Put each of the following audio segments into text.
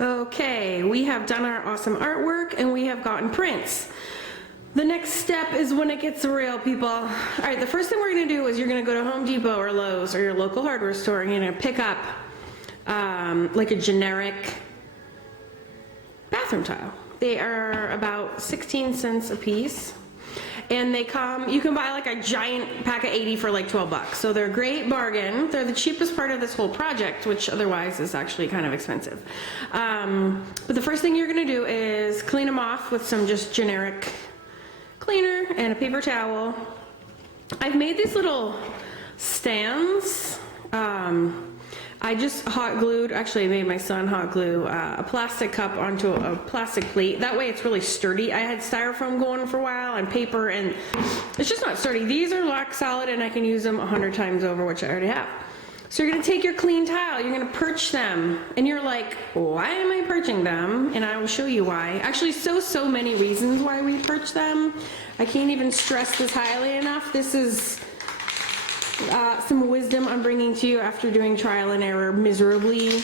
Okay, we have done our awesome artwork and we have gotten prints. The next step is when it gets real, people. All right, the first thing we're gonna do is you're gonna go to Home Depot or Lowe's or your local hardware store and you're gonna pick up like a generic bathroom tile. They are about 16 cents a piece. And they come, you can buy like a giant pack of 80 for like 12 bucks. So they're a great bargain. They're the cheapest part of this whole project, which otherwise is actually kind of expensive. But the first thing you're gonna do is clean them off with some just generic cleaner and a paper towel. I've made these little stands. I just hot glued, actually I made my son hot glue a plastic cup onto a plastic plate. That way it's really sturdy. I had styrofoam going for a while and paper and it's just not sturdy. These are rock solid and I can use them 100 times over, which I already have. So you're gonna take your clean tile, you're gonna perch them, and you're like, why am I perching them? And I will show you why. Actually, so many reasons why we perch them. I can't even stress this highly enough. This is some wisdom I'm bringing to you after doing trial and error miserably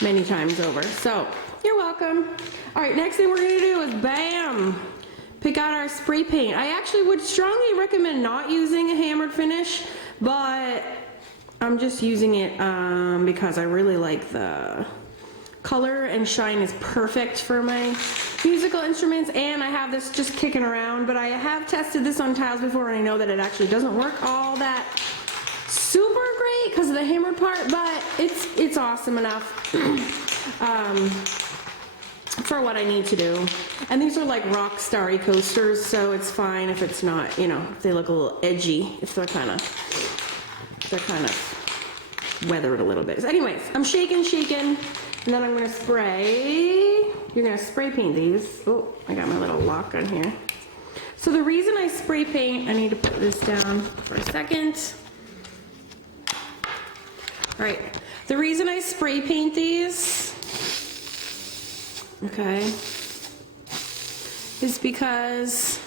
many times over. So, you're welcome. All right, next thing we're gonna do is bam! Pick out our spray paint. I actually would strongly recommend not using a hammered finish, but I'm just using it because I really like the color and shine is perfect for my musical instruments, and I have this just kicking around, but I have tested this on tiles before and I know that it actually doesn't work all that super great because of the hammered part, but it's awesome enough for what I need to do. And these are like rock starry coasters, so it's fine if it's not, you know, if they look a little edgy, if they're kind of weathered a little bit. So anyways, I'm shaking, and then I'm gonna spray. You're gonna spray paint these. Oh, I got my little lock on here. So the reason I spray paint, I need to put this down for a second. All right, the reason I spray paint these, okay, is because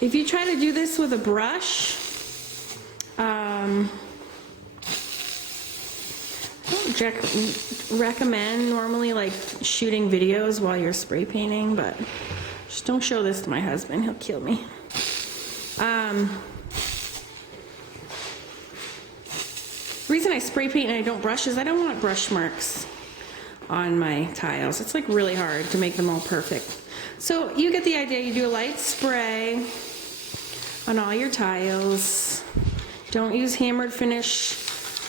if you try to do this with a brush, I don't recommend normally like shooting videos while you're spray painting, but just don't show this to my husband, he'll kill me. The reason I spray paint and I don't brush is I don't want brush marks on my tiles. It's like really hard to make them all perfect. So you get the idea. You do a light spray on all your tiles. Don't use hammered finish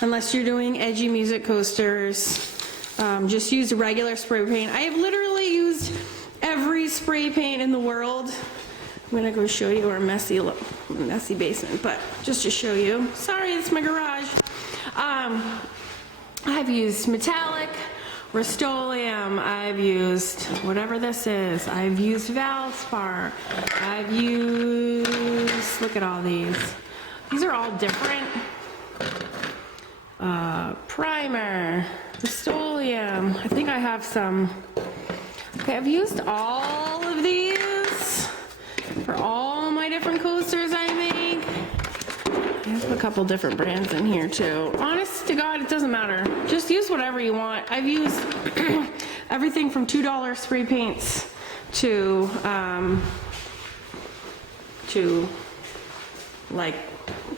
unless you're doing edgy music coasters. Just use regular spray paint. I have literally used every spray paint in the world. I'm gonna go show you our messy basement, but just to show you. Sorry, it's my garage. I've used metallic, Rust-Oleum, I've used whatever this is, I've used Valspar, I've used, look at all these. These are all different. Primer, Rust-Oleum, I think I have some. Okay, I've used all of these for all my different coasters I make. I have a couple different brands in here too. Honest to God, it doesn't matter. Just use whatever you want. I've used everything from $2 spray paints to like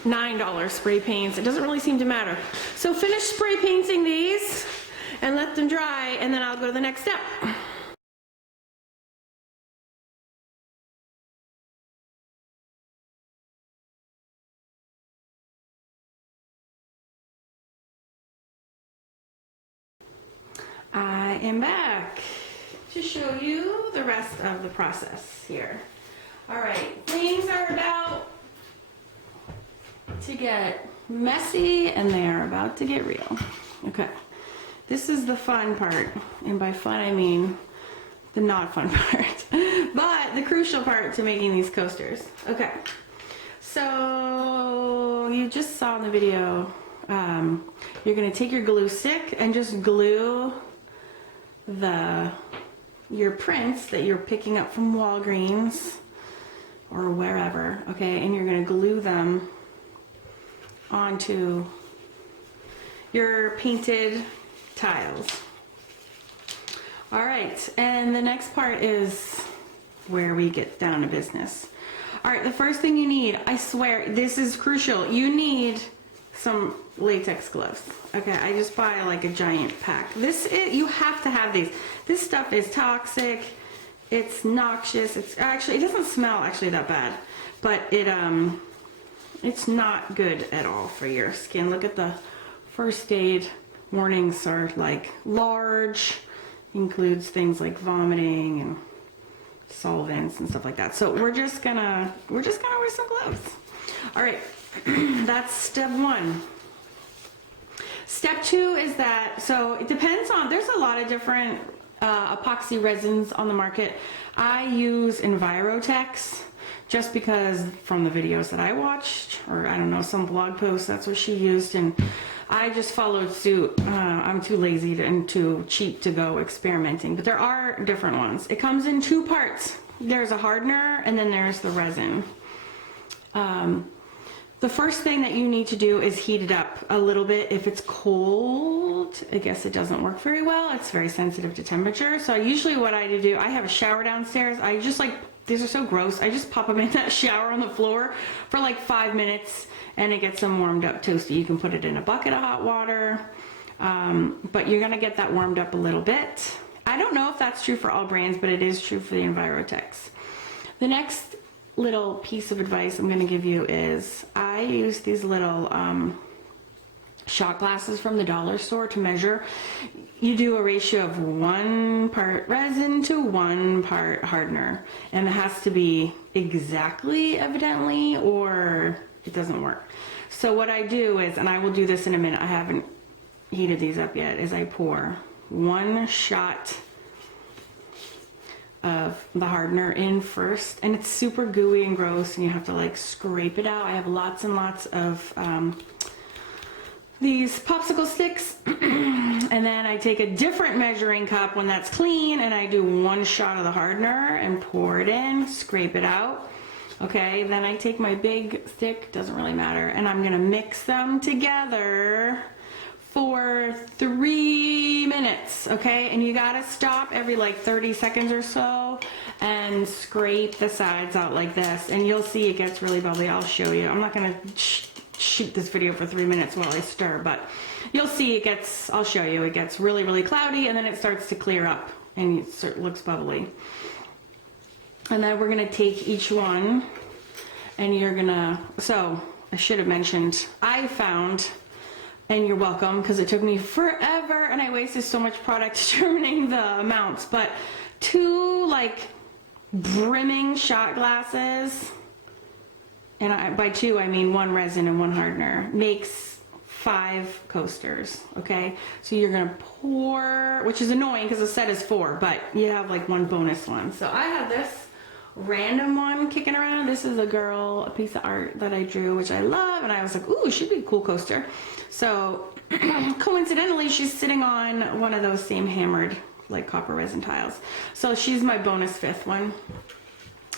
$9 spray paints. It doesn't really seem to matter. So finish spray painting these and let them dry, and then I'll go to the next step. I am back to show you the rest of the process here. All right, things are about to get messy and they are about to get real. Okay, this is the fun part, and by fun I mean the not fun part, but the crucial part to making these coasters. Okay, so you just saw in the video, you're gonna take your glue stick and just glue your prints that you're picking up from Walgreens or wherever, okay, and you're gonna glue them onto your painted tiles. All right, and the next part is where we get down to business. All right, the first thing you need, I swear, this is crucial. You need some latex gloves. Okay, I just buy like a giant pack. You have to have these. This stuff is toxic. It's noxious. It doesn't smell actually that bad, but it's not good at all for your skin. Look at the first aid warnings are like large, includes things like vomiting and solvents and stuff like that. So we're just gonna wear some gloves. All right, that's step one. Step two is that, so it depends on, there's a lot of different epoxy resins on the market. I use Envirotex just because from the videos that I watched, or I don't know, some blog posts, that's what she used, and I just followed suit. I'm too lazy and too cheap to go experimenting, but there are different ones. It comes in two parts. There's a hardener and then there's the resin. The first thing that you need to do is heat it up a little bit. If it's cold, I guess it doesn't work very well. It's very sensitive to temperature. So usually what I do, I have a shower downstairs. I just like, these are so gross. I just pop them in that shower on the floor for like 5 minutes and it gets them warmed up toasty. You can put it in a bucket of hot water, but you're gonna get that warmed up a little bit. I don't know if that's true for all brands, but it is true for the Envirotex. The next little piece of advice I'm gonna give you is I use these little shot glasses from the dollar store to measure. You do a ratio of 1 part resin to 1 part hardener, and it has to be exactly, evidently, or it doesn't work. So what I do is, and I will do this in a minute, I haven't heated these up yet, is I pour 1 shot of the hardener in first, and it's super gooey and gross and you have to like scrape it out. I have lots and lots of these popsicle sticks and then I take a different measuring cup when that's clean and I do 1 shot of the hardener and pour it in, scrape it out. Okay, then I take my big stick, doesn't really matter, and I'm gonna mix them together for 3 minutes, okay? And you gotta stop every like 30 seconds or so and scrape the sides out like this, and you'll see it gets really bubbly. I'll show you. I'm not gonna shoot this video for 3 minutes while I stir, but you'll see it gets, I'll show you, it gets really, really cloudy and then it starts to clear up and it looks bubbly. And then we're gonna take each one and you're gonna, so I should have mentioned, I found, and you're welcome, because it took me forever and I wasted so much product determining the amounts, but 2 like brimming shot glasses, and by 2 I mean 1 resin and 1 hardener, makes 5 coasters, okay? So you're gonna pour, which is annoying because the set is 4, but you have like 1 bonus one. So I have this random one kicking around. This is a piece of art that I drew, which I love, and I was like, ooh, she'd be a cool coaster. So coincidentally, she's sitting on one of those same hammered like copper resin tiles. So she's my bonus 5th one.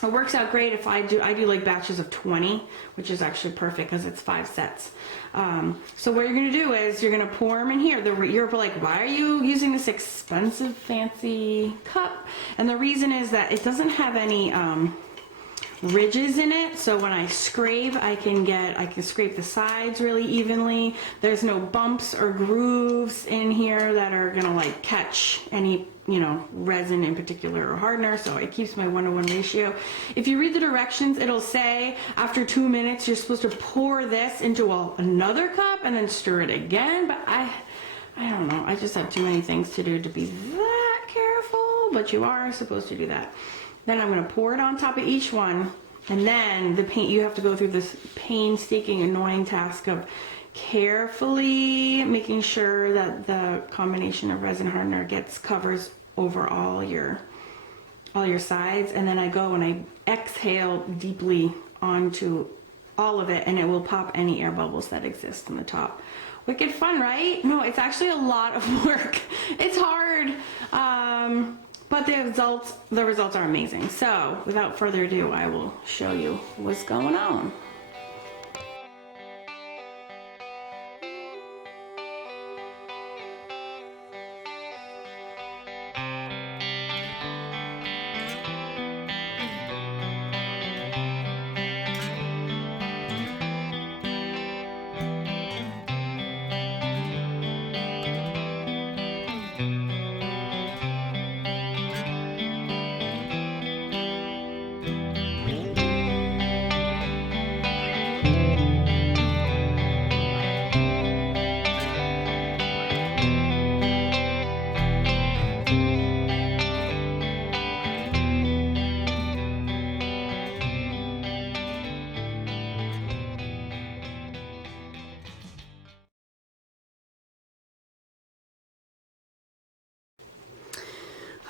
It works out great if I do like batches of 20, which is actually perfect because it's 5 sets. So what you're gonna do is you're gonna pour them in here. You're like, why are you using this expensive, fancy cup? And the reason is that it doesn't have any ridges in it, so when I scrape, I can scrape the sides really evenly. There's no bumps or grooves in here that are gonna like catch any, you know, resin in particular or hardener, so it keeps my 1-to-1 ratio. If you read the directions, it'll say after 2 minutes you're supposed to pour this into another cup and then stir it again, but I don't know, I just have too many things to do to be that careful, but you are supposed to do that. Then I'm going to pour it on top of each one, and then you have to go through this painstaking, annoying task of carefully making sure that the combination of resin hardener covers over all your sides, and then I go and I exhale deeply onto all of it, and it will pop any air bubbles that exist in the top. Wicked fun, right? No, it's actually a lot of work. It's hard. But the results are amazing. So without further ado, I will show you what's going on.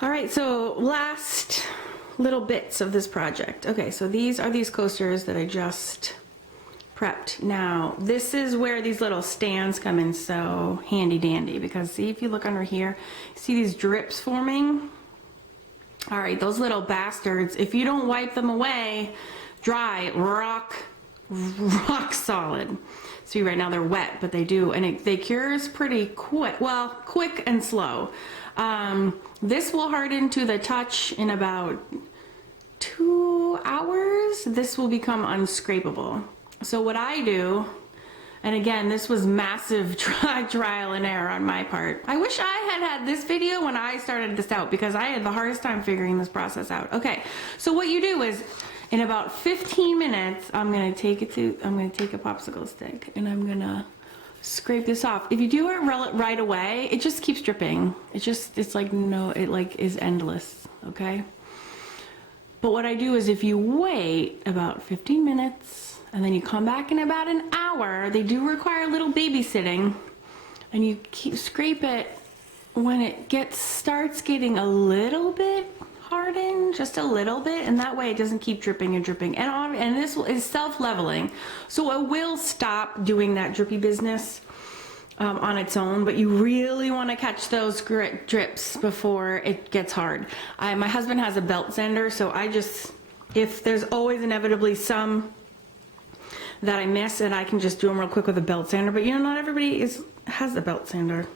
All right, so last little bits of this project. Okay, so these are these coasters that I just prepped. Now, this is where these little stands come in so handy dandy, because see, if you look under here, see these drips forming? All right, those little bastards, if you don't wipe them away, dry, rock solid. See, right now they're wet, but they do, and they cures pretty quick. Well, quick and slow. This will harden to the touch in about 2 hours. This will become unscrapable. So what I do, and again, this was massive trial and error on my part. I wish I had this video when I started this out, because I had the hardest time figuring this process out. Okay, so what you do is, in about 15 minutes, I'm gonna take a popsicle stick and I'm gonna scrape this off. If you do it right away, it just keeps dripping. It's like, no, it like is endless, okay? But what I do is, if you wait about 15 minutes and then you come back in about an hour, they do require a little babysitting, and you scrape it when it starts getting a little bit hardened, just a little bit, and that way it doesn't keep dripping and dripping. And this is self-leveling, so it will stop doing that drippy business on its own, but you really want to catch those drips before it gets hard. My husband has a belt sander, so if there's always inevitably some that I miss, and I can just do them real quick with a belt sander, but you know, not everybody has a belt sander.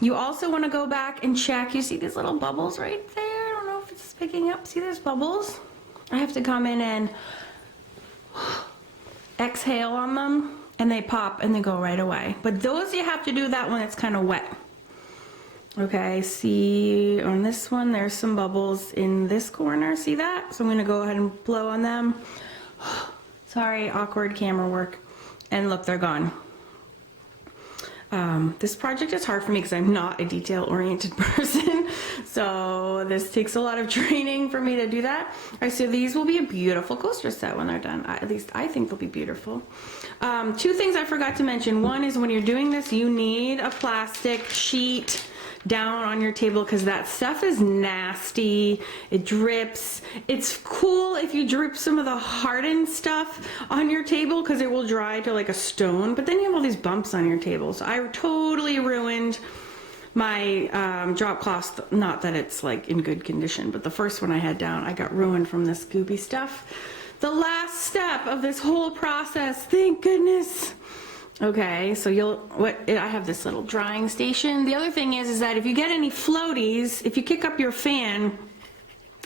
You also want to go back and check. You see these little bubbles right there? I don't know if it's picking up. See, there's bubbles? I have to come in and exhale on them, and they pop and they go right away. But those, you have to do that when it's kind of wet. Okay, see on this one, there's some bubbles in this corner. See that? So I'm going to go ahead and blow on them. Sorry, awkward camera work. And look, they're gone. This project is hard for me because I'm not a detail-oriented person, so this takes a lot of training for me to do that. All right, so these will be a beautiful coaster set when they're done. At least I think they'll be beautiful. 2 things I forgot to mention. One is, when you're doing this, you need a plastic sheet down on your table, because that stuff is nasty. It drips. It's cool if you drip some of the hardened stuff on your table, because it will dry to like a stone, but then you have all these bumps on your table. So I totally ruined my drop cloth. Not that it's like in good condition, but the first one I had down, I got ruined from this goopy stuff. The last step of this whole process, thank goodness. Okay, so I have this little drying station. The other thing is that if you get any floaties, if you kick up your fan,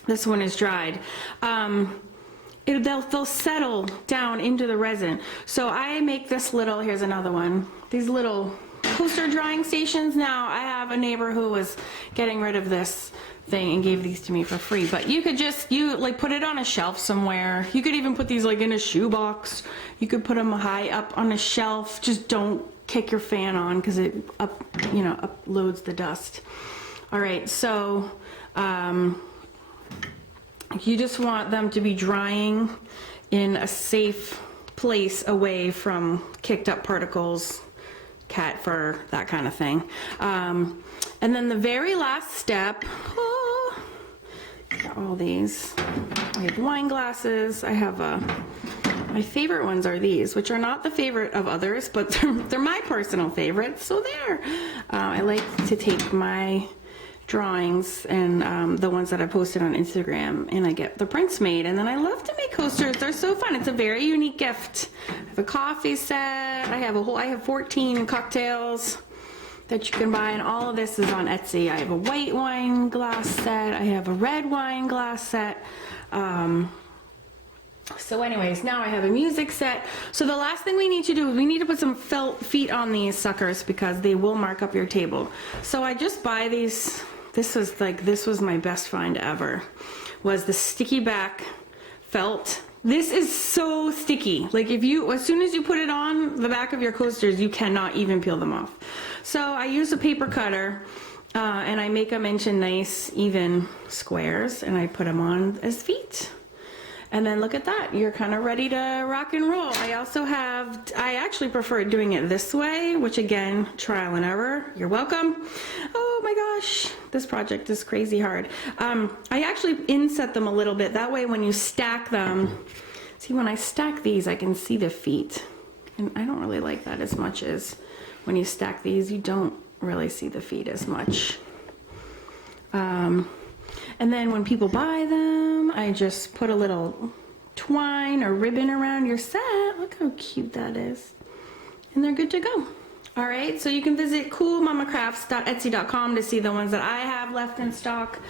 this one is dried, they'll settle down into the resin. So I make this little, here's another one, these little coaster drying stations. Now, I have a neighbor who was getting rid of this thing and gave these to me for free, but you could just put it on a shelf somewhere. You could even put these like in a shoebox. You could put them high up on a shelf. Just don't kick your fan on, because it uploads the dust. All right, so you just want them to be drying in a safe place away from kicked up particles, cat fur, that kind of thing. And then the very last step, all these, I have wine glasses. I have my favorite ones are these, which are not the favorite of others, but they're my personal favorites, so there. I like to take my drawings and the ones that I posted on Instagram, and I get the prints made, and then I love to make coasters. They're so fun. It's a very unique gift. I have a coffee set. I have 14 cocktails that you can buy, and all of this is on Etsy. I have a white wine glass set. I have a red wine glass set. So anyways, now I have a music set. So the last thing we need to do is we need to put some felt feet on these suckers, because they will mark up your table. So I just buy these. This was my best find ever, was the sticky back felt. This is so sticky. Like, as soon as you put it on the back of your coasters, you cannot even peel them off. So I use a paper cutter, and I make them into nice, even squares, and I put them on as feet. And then look at that, you're kind of ready to rock and roll. I actually prefer doing it this way, which again, trial and error, you're welcome. Oh my gosh, this project is crazy hard. I actually inset them a little bit, that way when you stack them, see when I stack these I can see the feet. And I don't really like that as much as when you stack these, you don't really see the feet as much. And then when people buy them, I just put a little twine or ribbon around your set. Look how cute that is. And they're good to go. All right, so you can visit coolmamacrafts.etsy.com to see the ones that I have left in stock.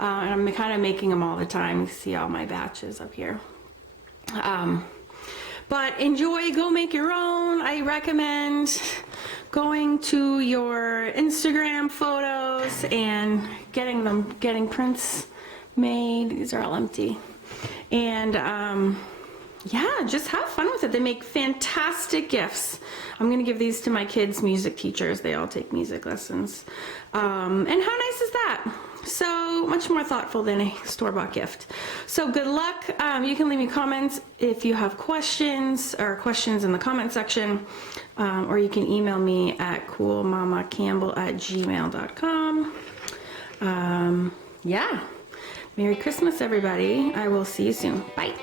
And I'm kind of making them all the time. You see all my batches up here. But enjoy, go make your own. I recommend going to your Instagram photos and getting prints made. These are all empty. And yeah, just have fun with it. They make fantastic gifts. I'm gonna give these to my kids' music teachers. They all take music lessons. And how nice is that? So much more thoughtful than a store-bought gift. So good luck. You can leave me comments if you have questions or questions in the comment section, or you can email me at coolmamacampbell@gmail.com. Yeah, Merry Christmas, everybody. I will see you soon. Bye.